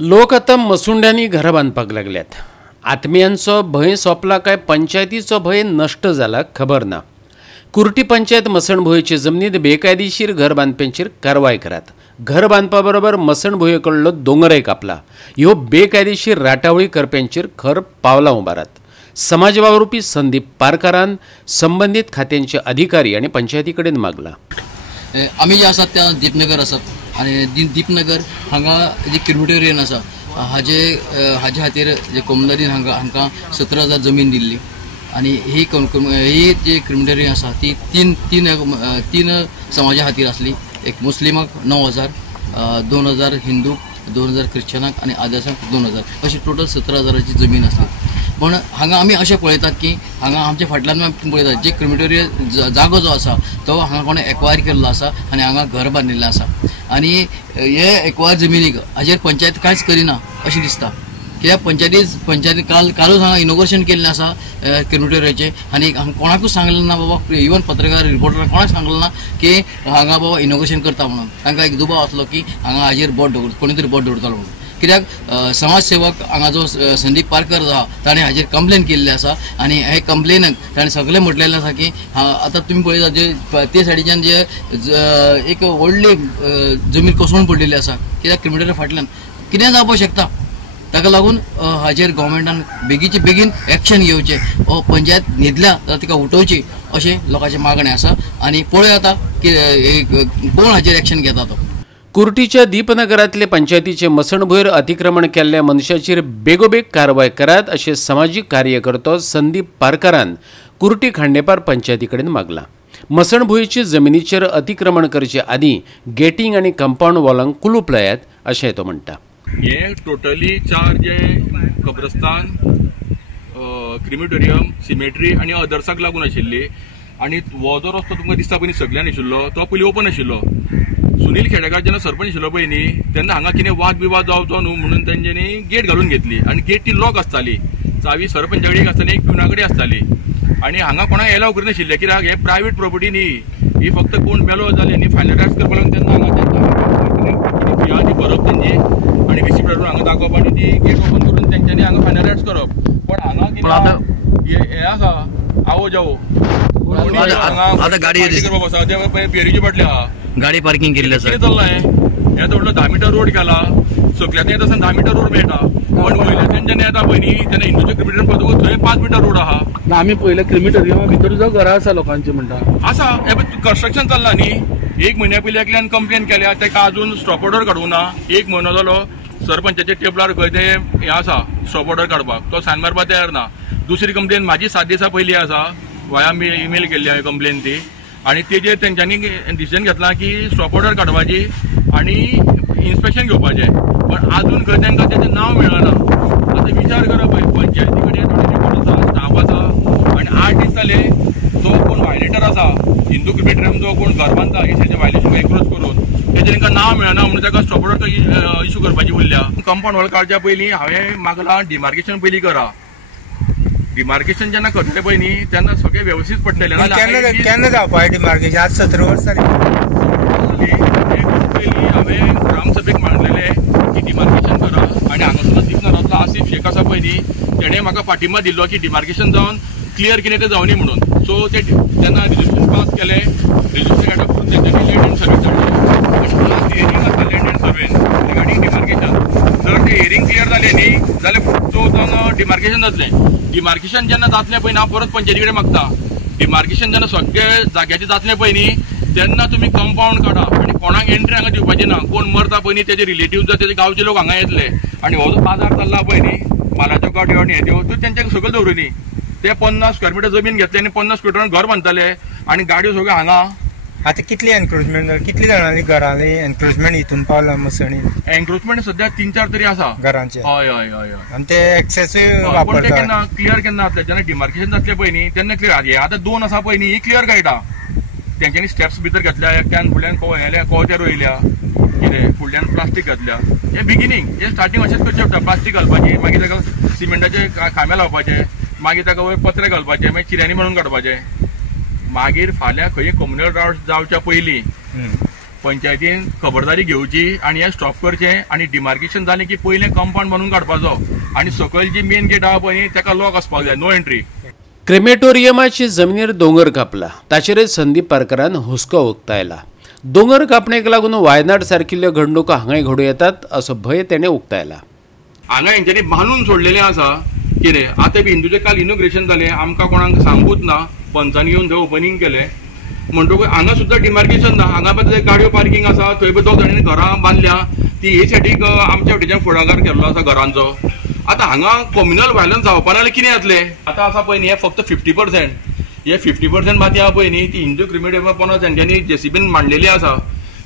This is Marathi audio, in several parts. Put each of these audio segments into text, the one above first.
लोक आता मसुंड्यांनी घरां बांदपाक लागल्यात। आत्मियांचो भंय सोंपला काय पंचायतीचो भंय नष्ट जाला खबर ना। कुर्टी पंचायत मसणभुंयचे जमनीत बेकायदेशीर घर बांदप्यांचेर कारवाय करात। घर बांदपा बरोबर मसणभुंये कडलो दोंगरय कापला। ह्यो बेकायदेशीर राटावळी करप्यांचेर खर पावलां उबारात। समाज वावुरपी संदीप पारकारान संबंधित खात्यांचे अधिकारी आणि पंचायती कडेन मागला। आम्ही जे आसात त्या दीपनगर आसात आणि दीपनगर हांगा जे क्रिमिटोरियन आसा हाजे खातीर जे कोमनरीन हांकां 17,000 जमीन दिल्ली आणि ही जे क्रिमिटोरियन आसा ती तीन समाजा खातीर आसली। एक मुस्लिमाक 9,000, 2,000 हिंदू, 2,000 क्रिश्चनाक आणि आदिवासांक 2,000 अशी टोटल 17,000ची जमीन आसली। पण हांगा आमी अशें पळयतात की हांगा आमच्या फाटल्यान पळयतात जे क्रिमिटोरियन जागो जो आसा तो हांगा कोणें एक्वायर केल्लो आसा आणि हांगा घर बांदिल्लें आसा आणि हे एक्वायर जमिनीक हाजेर पंचायत कांयच करिना अशें दिसता। कित्याक पंचायती कालूच हांगा इनोग्रेशन केल्लें आसा क्रिमिटोरियाचें आणि कोणाकूच सांगलें ना बाबा, इवन पत्रकार रिपोर्टरांक कोणाक सांगलें ना की हांगा बाबा इनोग्रेशन करता म्हणून। तांकां एक दुबाव आसलो की हांगा हाजेर बोट कोणी तरी बोट दवरतालो म्हणून। कित्याक समाजसेवक हांगा जो संदीप पारकर जो आहा ताणें हाजेर कंप्लेन केल्ली आसा आणि हे कंप्लेनाक ताणें सगळें म्हटलेलें आसा की आतां तुमी पळयता जे ते सायडीच्यान जे एक व्हडली जमीन कोसळून पडलेली आसा। कित्याक क्रिमिटोरिया फाटल्यान कितें जावपाक शकता, ताका लागून हाजेर गव्हर्मेंटान बेगीचे बेगीन एक्शन घेवचें। पंचायत न्हिदल्या जाल्यार तिका उठोवची अशें लोकांचें मागणें आसा आणि पळय आतां की कोण हाजेर एक्शन घेता तो। कुर्टीच्या दीपनगरांतले पंचायतीचे मसणभुंयेर अतिक्रमण केल्ल्या मनशाचेर बेगोबेग कारवाय करात अशें सामाजीक कार्यकर्तो संदीप पारकारान कुर्टी खांडेपार पंचायती कडेन मागला। मसणभुंयचे जमिनीचेर अतिक्रमण करचे आदीं गेटींग आनी कंपाऊंड वॉलांक कुलूप लायात अशें तो म्हणटा। हे टोटली 4 जे कब्रस्तान, क्रिमिटोरियम, सिमेट्री आणि अदर्साक लागून आशिल्ली आणि हो जो रस्तो तुमकां दिसता पयलीं सगळ्यान आशिल्लो तो पयलीं ओपन आशिल्लो। सुनील खेडेकार जेन्ना सरपंच आशिल्लो पळय न्ही तेन्ना हांगा कितें वाद विवाद जावचो न्हू म्हणून तेंच्यांनी गेट घालून घेतली आणि गेट ती लॉक आसताली। चावी सरपंचा कडेन आसताली, एक पिवना कडेन आसताली आणि हांगा कोणाक एलाव करनाशिल्ले। कित्याक हे प्रायवेट प्रॉपर्टी न्ही, ही फक्त कोण मेलो जाले न्ही फायनलायज करपाक लागून तेन्ना हांगा फी ती भरप तेंची आणि रिसिप्ट हाडून हांगा दाखोवप आणि ती गेट ओपन करून तेंच्यांनी हांगा फायनलायज करप। पण हांगा कितें हे आसा आवो जावो गाडी करपाक आसा ते फेरीचे फाटले आहा गाडी पार्किंग केल्ली आसा। कितें चल्लां हे व्हडलो 10 मीटर रोड केला, सकल्यान येता 10 मीटर रोड मेळटा पण वयल्यान जेन्ना येता पळय न्ही तेन्ना हिंदूचे क्रिमिटोरियम पळोवंक थंय 5 मीटर रोड आहा। आमी पळयलें क्रिमिटोरियमा भितर जो घरां आसा लोकांची म्हणटा आसा हे कन्स्ट्रक्शन चल्लां न्ही। 1 म्हयन्या पयलीं एकल्यान कंप्लेन केल्या, ताका अजून स्टॉप ऑर्डर काडूंक ना। 1 म्हयनो जालो सरपंचाच्या टेबलार खंय ते हे आसा स्टॉप ऑर्डर काडपाक, तो सायन मारपाक तयार ना। दुसरी कंप्लेन म्हाजी 7 दिसां पयलीं आसा, वाया ईमेल केल्ली हांवें कंप्लेन ती आणि तेजेर तेंच्यांनी डिसिजन घेतला की स्टॉप ऑर्डर काडपाची आणि इन्स्पेक्शन घेवपाचें। पण अजून खंय तांकां तेजें नांव मेळना। आतां विचार करप पंचायती कडेन थोडे स्टाफ आसा आणि 8 दीस जाले जो कोण वायलेटर आसा हिंदू क्रिमिटोरियम जो कोण घर बांदता हेचें वायलेशन एप्रोच करून तेजेर तांकां नांव मेळना म्हणून ताका स्टॉप ऑर्डर इश्यू करपाची उरल्या। कंपाऊंड वॉल काडच्या पयलीं हांवें मागलां डिमार्केशन पयलीं करा। डिमार्केशन जेन्ना करतले पळय न्ही तेन्ना सगळें वेवस्थीत पडटलें। केन्ना जावपाक डिमार्केशन? आज 17 वर्सां जाली। हांवें ग्रामसभेक मांडलेलें की डिमार्केशन करा आणि हांगासर दीपनगरांतलो आसिफ शेख आसा पळय न्ही तेणें म्हाका पाठिंबा दिल्लो की डिमार्केशन जावन क्लियर कितें तें जावनी म्हणून। सो ते तेन्ना रिजोल्युशन पास केलें, रिजोल्युशन हाडप करून तेंच्यांनी लँड एंड सर्वे धाडलें। हियरींग आसा लँड एंड सर्वेन रिगार्डींग डिमार्केशन। जर ते हियरींग क्लियर जालें न्ही जाल्यार फुडचो जावन डिमार्केशन जातलें। डिमार्केशन जेन्ना जातलें पळय ना परत पंचायती कडेन मागता। डिमार्केशन जेन्ना सगळे जाग्याचें जातलें पळय न्ही तेन्ना तुमी कंपाऊंड काडा आणि कोणाक एंट्री हांगा दिवपाची ना। कोण मरता पळय न्ही तेजे रिलेटिव्ह जाता तेजे गांवचे लोक हांगा येतले आणि हो जो बाजार चल्ला पळय न्ही मालाच्यो गाडयो आनी हेज्यो त्यो तेंच्याक सकयल दवरली। ते 50 स्क्वेअर मिटर जमीन घेतली आणि 50 स्क्वेअर घर बांदताले आणि गाडयो सगळ्यो हांगा। आता कितली एनक्रोचमेंट, कितली जाणांनी घरांनी एनक्रोचमेंट हितून पावला मसणी? एनक्रोचमेंट सध्या 3-4 तरी आसा घरांचे। हय हय हय आणि ते एक्सेसिव्ह वापरतात। पण ते केन्ना क्लियर केन्ना जातले जेन्ना डिमार्केशन जातलें पळय न्ही तेन्ना क्लियर। आतां 2 आसा पळय न्ही ही क्लियर कळटा। तेंच्यांनी स्टेप्स भितर घातल्या, एकट्यान फुडल्यान कोवत्या रोयल्या, कितें फुडल्यान प्लास्टीक घातल्या। हे बिगिनींग, हे स्टार्टींग अशेंच करचें पडटा। प्लास्टीक घालपाची, मागीर ताका सिमेंटाचे खांबे लावपाचे, मागीर ताका वयर पत्रे घालपाचे, मागीर चिऱ्यांनी म्हणून काडपाचे। मागीर फाल्यां खंय कम्युनल रावट जावच्या पयलीं पंचायतीन खबरदारी घेवची आणि हे स्टॉप करचें आणि डिमार्केशन जालें की पयलें कंपाऊंड बांदून काडपाचो आणि सकयल जी मेन गेट आहा पळय ताका लॉक आसपाक जाय, नो एंट्री. क्रेमेटोरियमाचे जमनीर दोंगर कापला, ताचेरच संदीप पारकरान हुस्को उक्तायला. दोंगर कापणेक लागून वायनाड सारकिल्ल्यो घडणुको हांगाय घडूं येतात असो भंय तेणें उक्तायला. हांगा हेंच्यांनी बांदून सोडलेलें आसा कितें. आतां बी हिंदूचें काल इनोग्रेशन जालें, आमकां कोणाक सांगूच ना, पंचांनी येवन थंय ओपनिंग केलें. म्हणटकूच हांगा सुद्दां डिमार्केशन ना. हांगा पळय गाडयो पार्किंग आसा, थंय पळय दोग जाणांनी घरां बांदल्या. ती हे सायडीक आमच्या वटेच्यान फुडाकार केल्लो आसा घरांचो. आतां हांगा कम्युनल व्हायलन्स जावपा ना जाल्यार कितें जातलें. आतां आसा पळय न्ही हे फक्त 50%. हे 50% माती आहा पळय न्ही ती हिंदू क्रिमिटेरियम परस तेंच्यांनी जेसीबीन मांडलेली आसा.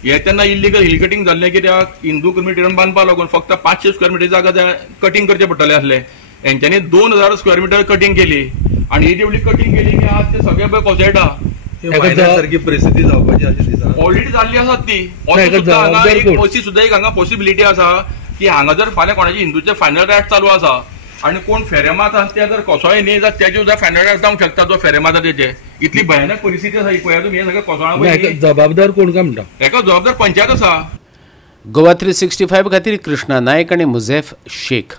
हे तेन्ना इल्लिगल हिल कटिंग जाल्लें कित्याक हिंदू क्रिमिटेरियम बांदपाक लागून फक्त 500 स्क्वेअर मिटर जागा कटिंग करचें पडटलें आसलें. हेंच्यांनी 2000 स्क्वेअर मिटर कटिंग केली आणि ही जेवढी कटिंग केली की आज ते सगळे पळय कोसळटा. सारखी परिस्थिती जावपाची ऑलरेडी जाल्ली आसात ती. अशी सुद्दां एक हांगा पॉसिबिलिटी आसा की हांगा जर फाल्यां कोणाचे हिंदूचे फायनल रायट चालू आसा आणि कोण फेरे मारतात ते जर कोसळे न्ही जाल्यार तेजे सुद्दां फायनल रायट जावंक शकता जो फेरे मारता तेजे. इतली भयानक परिस्थिती आसा ही पळया तुमी. हे सगळे कोसळा जबाबदार कोण काय म्हणटा? हेका जबाबदार पंचायत आसा. गोवा 365 खातीर कृष्णा नायक आनी मुझेफ शेख.